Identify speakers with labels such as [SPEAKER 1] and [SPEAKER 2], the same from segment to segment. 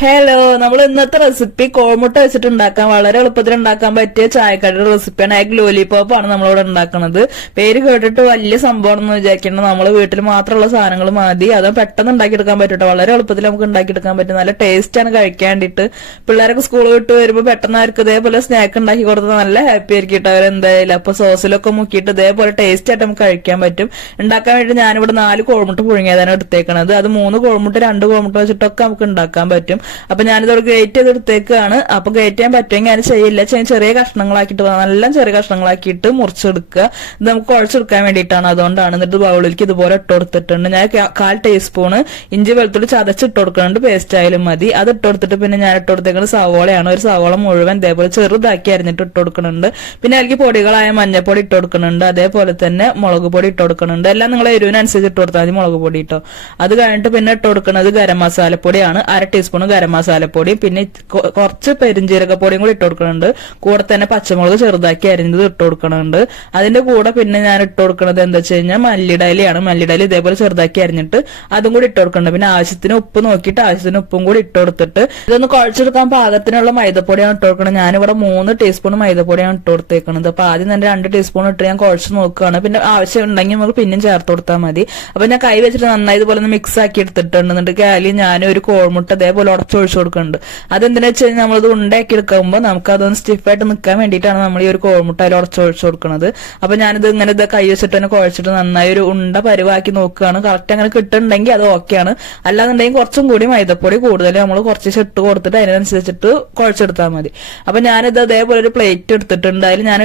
[SPEAKER 1] Hello നമ്മൾ ഇന്നത്തെ recipe കോഴമുട്ട വെച്ചിട്ട് ഉണ്ടാക്കാൻ വളരെ എളുപ്പത്തിൽ ഉണ്ടാക്കാൻ പറ്റിയ ചായക്കടയുടെ റെസിപ്പിയാണ് എഗ് ലോലിപോപ്പ് ആണ് നമ്മളിവിടെ ഉണ്ടാക്കുന്നത്. പേര് കേട്ടിട്ട് വലിയ സംഭവം എന്ന് വിചാരിക്കണം നമ്മൾ വീട്ടിൽ മാത്രമുള്ള സാധനങ്ങൾ മതി. അത് പെട്ടെന്ന് ഉണ്ടാക്കിയെടുക്കാൻ പറ്റൂട്ടോ വളരെ എളുപ്പത്തിൽ നമുക്ക് ഉണ്ടാക്കിയെടുക്കാൻ പറ്റും. നല്ല ടേസ്റ്റാണ് കഴിക്കാൻ വേണ്ടിയിട്ട്. പിള്ളേരൊക്കെ സ്കൂൾ വിട്ട് വരുമ്പോൾ പെട്ടെന്ന് അവർക്ക് ഇതേപോലെ സ്നാക്ക് ഉണ്ടാക്കി കൊടുത്താൽ നല്ല ഹാപ്പി ആയിരിക്കും അവർ എന്തായാലും. അപ്പൊ സോസിലൊക്കെ മുക്കിയിട്ട് ഇതേപോലെ ടേസ്റ്റ് ആയിട്ട് നമുക്ക് കഴിക്കാൻ പറ്റും. ഉണ്ടാക്കാൻ വേണ്ടി ഞാനിവിടെ നാല് കോഴമുട്ട് പുഴുങ്ങിയതാണ് എടുത്തേക്കണത്. അത് മൂന്ന് കോഴമുട്ട് രണ്ട് കോഴമുട്ട് വെച്ചിട്ടൊക്കെ നമുക്ക് ഉണ്ടാക്കാൻ പറ്റും. അപ്പൊ ഞാനിതോട് ഗ്രേറ്റ് ചെയ്തെടുത്തേക്കാണ് അപ്പൊ ഗ്രേറ്റ് ചെയ്യാൻ പറ്റുമെങ്കിൽ ഞാൻ ചെയ്യില്ല. ചെറിയ കഷ്ണങ്ങളാക്കിയിട്ട് നല്ല ചെറിയ കഷ്ണങ്ങളാക്കിയിട്ട് മുറിച്ചെടുക്കുക. ഇത് നമുക്ക് കുഴച്ചെടുക്കാൻ വേണ്ടിയിട്ടാണ് അതുകൊണ്ടാണ്. എന്നിട്ട് ബൗളിലേക്ക് ഇതുപോലെ ഇട്ട് കൊടുത്തിട്ടുണ്ട്. ഞാൻ കാൽ ടീസ്പൂണ് ഇഞ്ചി വെളുത്തുള്ളി ചതച്ച് ഇട്ട് കൊടുക്കുന്നുണ്ട്. പേസ്റ്റ് ആയാലും മതി. അത് ഇട്ട് കൊടുത്തിട്ട് പിന്നെ ഞാൻ ഇട്ട് കൊടുത്തേക്കുന്നത് സവോളയാണ്. ഒരു സവോള മുഴുവൻ ഇതേപോലെ ചെറുതാക്കി അരിഞ്ഞിട്ട് ഇട്ട് കൊടുക്കുന്നുണ്ട്. പിന്നെ അതിലേക്ക് പൊടികളായ മഞ്ഞപ്പൊടി ഇട്ട് കൊടുക്കുന്നുണ്ട്. അതേപോലെ തന്നെ മുളക് പൊടി ഇട്ട് കൊടുക്കുന്നുണ്ട്. എല്ലാം നിങ്ങൾ എരിവിനനുസരിച്ച് ഇട്ട് കൊടുത്താൽ മതി മുളക് പൊടി ഇട്ടോ. അത് കഴിഞ്ഞിട്ട് പിന്നെ ഇട്ട് കൊടുക്കുന്നത് ഗരം മസാലപ്പൊടിയാണ്. അര ടീസ്പൂൺ ഗരം മസാലപ്പൊടി പിന്നെ കുറച്ച് പെരിഞ്ജീരകപ്പൊടിയും കൂടി ഇട്ട് കൊടുക്കുന്നുണ്ട് കൂടെ തന്നെ പച്ചമുളക് ചെറുതാക്കി അരിഞ്ഞത് ഇട്ട് കൊടുക്കുന്നുണ്ട് അതിന്റെ കൂടെ പിന്നെ ഞാൻ ഇട്ട് കൊടുക്കുന്നത് എന്താ വെച്ച് കഴിഞ്ഞാൽ മല്ലിടലിയാണ് മല്ലിടലി ഇതേപോലെ ചെറുതാക്കി അരിഞ്ഞിട്ട് അതും കൂടി ഇട്ട് കൊടുക്കുന്നുണ്ട് പിന്നെ ആവശ്യത്തിന് ഉപ്പ് നോക്കിയിട്ട് ആവശ്യത്തിന് ഉപ്പും കൂടി ഇട്ട് കൊടുത്തിട്ട് ഇതൊന്ന് കുഴച്ചെടുക്കാൻ പാകത്തിനുള്ള മൈദപ്പൊടിയാണ് ഇട്ട് കൊടുക്കുന്നത് ഞാനിവിടെ മൂന്ന് ടീസ്പൂൺ മൈദപ്പൊടിയാണ് ഇട്ട് കൊടുത്തേക്കുന്നത് അപ്പൊ ആദ്യം തന്നെ രണ്ട് ടീസ്പൂൺ ഇട്ട് ഞാൻ കുഴച്ച് നോക്കുകയാണ്. പിന്നെ ആവശ്യം ഉണ്ടെങ്കിൽ നമുക്ക് പിന്നെയും ചേർത്ത് കൊടുത്താൽ മതി. അപ്പൊ ഞാൻ കൈ വെച്ചിട്ട് നന്നായി ഇതുപോലെ മിക്സ് ആക്കി എടുത്തിട്ടുണ്ട്. എന്നിട്ട് കാലി ഞാൻ ഒരു കോഴിമുട്ട ഇതേപോലെ ഉടച്ചൊഴിച്ചു കൊടുക്കുന്നുണ്ട്. അതെന്തിനാ വെച്ച് കഴിഞ്ഞാൽ നമ്മളത് ഉണ്ടാക്കി എടുക്കുമ്പോൾ നമുക്ക് അതൊന്ന് സ്റ്റിഫായിട്ട് നിൽക്കാൻ വേണ്ടിയിട്ടാണ് നമ്മൾ ഈ ഒരു കോഴിമുട്ട അതിൽ ഉടച്ചൊഴിച്ചു കൊടുക്കുന്നത്. അപ്പൊ ഞാനിത് ഇങ്ങനെ ഇത് കൈ വെച്ചിട്ട് തന്നെ കുഴച്ചിട്ട് നന്നായി ഒരു ഉണ്ട പരുവാക്കി നോക്കുകയാണ്. കറക്റ്റ് അങ്ങനെ കിട്ടുന്നുണ്ടെങ്കിൽ അത് ഓക്കെയാണ് അല്ലാന്നുണ്ടെങ്കിൽ കുറച്ചും കൂടി മൈദപ്പൊടി കൂടുതൽ നമ്മൾ കുറച്ച് ഇട്ട് കൊടുത്തിട്ട് അതിനനുസരിച്ചിട്ട് കുഴച്ചെടുത്താൽ മതി. അപ്പൊ ഞാനിത് അതേപോലെ ഒരു പ്ലേറ്റ് എടുത്തിട്ടുണ്ട്. അതിൽ ഞാൻ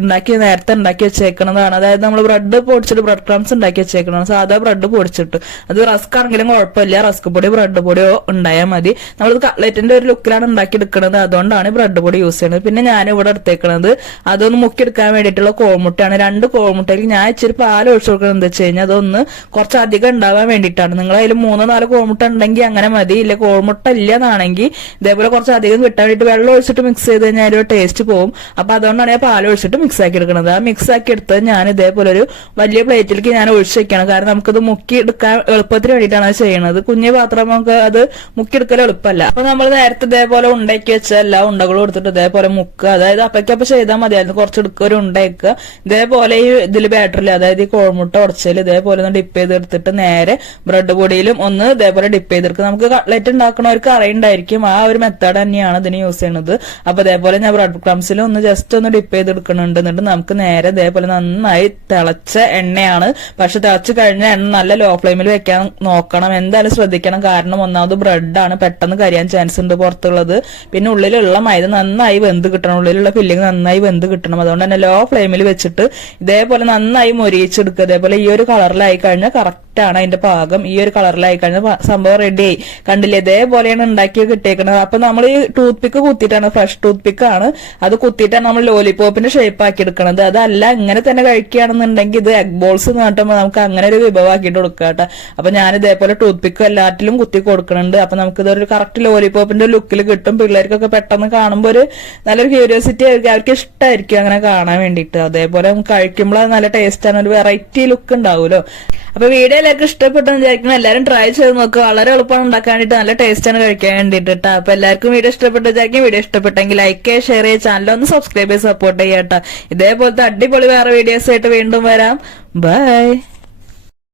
[SPEAKER 1] ഉണ്ടാക്കി നേരത്തെ ഉണ്ടാക്കി വെച്ചേക്കുന്നതാണ് അതായത് നമ്മൾ ബ്രെഡ് പൊടിച്ചിട്ട് ബ്രെഡ് ക്രംസ് ഉണ്ടാക്കി വെച്ചേക്കണം സാധാ ബ്രെഡ് പൊടിച്ചിട്ട്. അത് റസ്ക് ആണെങ്കിലും കുഴപ്പമില്ല. റസ്ക് പൊടി ബ്രെഡ് പൊടിയോ ഉണ്ടായാൽ മതി. നമ്മൾ കട്ട്ലറ്റിന്റെ ഒരു ലുക്കിലാണ് ഉണ്ടാക്കി എടുക്കുന്നത് അതുകൊണ്ടാണ് ബ്രെഡ് പൊടി യൂസ് ചെയ്യുന്നത് പിന്നെ ഞാൻ ഇവിടെ എടുത്തേക്കുന്നത് അതൊന്ന് മുക്കിയെടുക്കാൻ വേണ്ടിയിട്ടുള്ള കോമുട്ടയാണ് രണ്ട് കോമുട്ടയിൽ ഞാൻ ഇച്ചിരി പാൽ ഒഴിച്ചു കൊടുക്കുന്നത് എന്താ വെച്ച് കഴിഞ്ഞാൽ അതൊന്ന് കുറച്ചധികം ഉണ്ടാവാൻ വേണ്ടിയിട്ടാണ്. നിങ്ങൾ അതിൽ മൂന്നോ നാലോ കോമുട്ട ഉണ്ടെങ്കിൽ അങ്ങനെ മതി. ഇല്ല കോമുട്ട ഇല്ല എന്നാണെങ്കിൽ ഇതേപോലെ കുറച്ചധികം കിട്ടാൻ വേണ്ടിയിട്ട് വെള്ളം ഒഴിച്ചിട്ട് മിക്സ് ചെയ്ത് കഴിഞ്ഞാൽ ഒരു ടേസ്റ്റ് പോകും അപ്പൊ അതുകൊണ്ടാണ് ഞാൻ പാൽ ഒഴിച്ചിട്ട് മിക്സ് ആക്കി എടുക്കുന്നത് ആ മിക്സ് ആക്കി എടുത്ത് ഞാൻ ഇതേപോലെ ഒരു വലിയ പ്ലേറ്റിലേക്ക് ഞാൻ ഒഴിച്ച് വെക്കണം. കാരണം നമുക്കത് മുക്കി എടുക്കാൻ എളുപ്പത്തിന് വേണ്ടിയിട്ടാണ് അത് ചെയ്യുന്നത് കുഞ്ഞു പാത്രം നമുക്ക് അത് മുക്കിയെടുക്കൽ എളുപ്പമല്ല അപ്പൊ നമ്മൾ നേരത്തെ ഇതേപോലെ ഉണ്ടാക്കി വെച്ച എല്ലാ ഉണ്ടകളും എടുത്തിട്ട് ഇതേപോലെ മുക്കുക. അതായത് അപ്പയ്ക്കപ്പ ചെയ്താൽ മതിയായിരുന്നു. കുറച്ച് എടുക്കുക ഒരു ഉണ്ടാക്കുക ഇതേപോലെ ഈ ഇതിൽ ബാറ്ററിൽ അതായത് ഈ കോഴിമുട്ട ഉടച്ചതിൽ ഇതേപോലെ ഒന്ന് ഡിപ്പ് ചെയ്തെടുത്തിട്ട് നേരെ ബ്രെഡ് പൊടിയിലും ഒന്ന് ഇതേപോലെ ഡിപ്പ് ചെയ്തെടുക്കുക. നമുക്ക് കട്ട്ലറ്റ് ഉണ്ടാക്കണവർക്ക് അറിയണ്ടായിരിക്കും ആ ഒരു മെത്തേഡ് തന്നെയാണ് ഇതിന് യൂസ് ചെയ്യുന്നത് അപ്പൊ ഇതേപോലെ ഞാൻ ബ്രെഡ് ക്രംസിൽ ഒന്ന് ജസ്റ്റ് ഒന്ന് ഡിപ്പ് ചെയ്തെടുക്കുന്നുണ്ട് എന്നിട്ട് നമുക്ക് നേരെ ഇതേപോലെ നന്നായി തിളച്ച എണ്ണയാണ്. പക്ഷെ തിളച്ച് കഴിഞ്ഞ എണ്ണ നല്ല ലോ ഫ്ലെയിമിൽ വെക്കാൻ നോക്കണം. എന്തായാലും ശ്രദ്ധിക്കണം. കാരണം ഒന്നാമത് ബ്രെഡാണ് പെട്ടെന്ന് കരിയാൻ ചാൻസ് ഉണ്ട് പുറത്തുള്ളത്. പിന്നെ ഉള്ളിലുള്ള മൈദ നന്നായി വെന്ത് കിട്ടണം. ഉള്ളിലുള്ള ഫില്ലിങ് നന്നായി വെന്ത് കിട്ടണം. അതുകൊണ്ട് തന്നെ ലോ ഫ്ലെയിമിൽ വെച്ചിട്ട് ഇതേപോലെ നന്നായി മൊരിയിച്ചെടുക്കുക. ഇതേപോലെ ഈ ഒരു കളറിലായി കഴിഞ്ഞാൽ കറക്റ്റ് ആണ് അതിന്റെ പാകം ഈ ഒരു കളറിലായി കഴിഞ്ഞാൽ പ- സംഭവം റെഡി ആയി. കണ്ടില്ലേ? ഇതേപോലെയാണ് ഉണ്ടാക്കി കിട്ടിയേക്കുന്നത്. അപ്പൊ നമ്മൾ ഈ ടൂത്ത് പിക്ക് കുത്തിയിട്ടാണ് ഫ്രഷ് ടൂത്ത് പിക്ക് ആണ്. അത് കുത്തിയിട്ടാണ് നമ്മൾ ലോലിപോപ്പിന്റെ ഷേപ്പ് ആക്കി എടുക്കുന്നത് അതല്ല ഇങ്ങനെ തന്നെ കഴിക്കുകയാണെന്നുണ്ടെങ്കിൽ ഇത് എഗ് ബോൾസ് പറഞ്ഞിട്ട് നമുക്ക് അങ്ങനെ ഒരു വിഭവമാക്കിയിട്ട് കൊടുക്കുക കേട്ടോ. അപ്പൊ ഞാൻ ഇതേപോലെ ടൂത്ത് പിക്ക് എല്ലാറ്റിലും കുത്തി കൊടുക്കുന്നുണ്ട് അപ്പൊ നമുക്ക് ഇതൊരു കറക്റ്റ് ലോലിപോപ്പിന്റെ ലുക്കിൽ കിട്ടും. പിള്ളേർക്കൊക്കെ പെട്ടെന്ന് കാണുമ്പോൾ ഒരു നല്ലൊരു ക്യൂരിയോസിറ്റി ആയിരിക്കും. അവർക്ക് ഇഷ്ടമായിരിക്കും അങ്ങനെ കാണാൻ വേണ്ടിയിട്ട്. അതേപോലെ കഴിക്കുമ്പോൾ നല്ല ടേസ്റ്റ് ആണ്. ഒരു വെറൈറ്റി ലുക്ക് ഉണ്ടാവുമല്ലോ. അപ്പൊ വീഡിയോ എല്ലാവർക്കും ഇഷ്ടപ്പെട്ടെന്ന് വിചാരിക്കുന്നു. എല്ലാവരും ട്രൈ ചെയ്ത് നോക്കുക വളരെ എളുപ്പമാണ് ഉണ്ടാക്കാൻ വേണ്ടിയിട്ട് നല്ല ടേസ്റ്റാണ് കഴിക്കാൻ വേണ്ടിയിട്ട് കേട്ടോ അപ്പൊ എല്ലാവർക്കും വീഡിയോ ഇഷ്ടപ്പെട്ട വിചാരിക്കും. വീഡിയോ ഇഷ്ടപ്പെട്ടെങ്കിൽ ലൈക്ക് ചെയ്യുക ഷെയർ ചെയ്യുക ചാനൽ ഒന്ന് സബ്സ്ക്രൈബ് ചെയ്ത് സപ്പോർട്ട് ചെയ്യാം കേട്ടോ ഇതേപോലത്തെ അടിപൊളി വേറെ വീഡിയോസ് ആയിട്ട് വീണ്ടും വരാം. ബൈ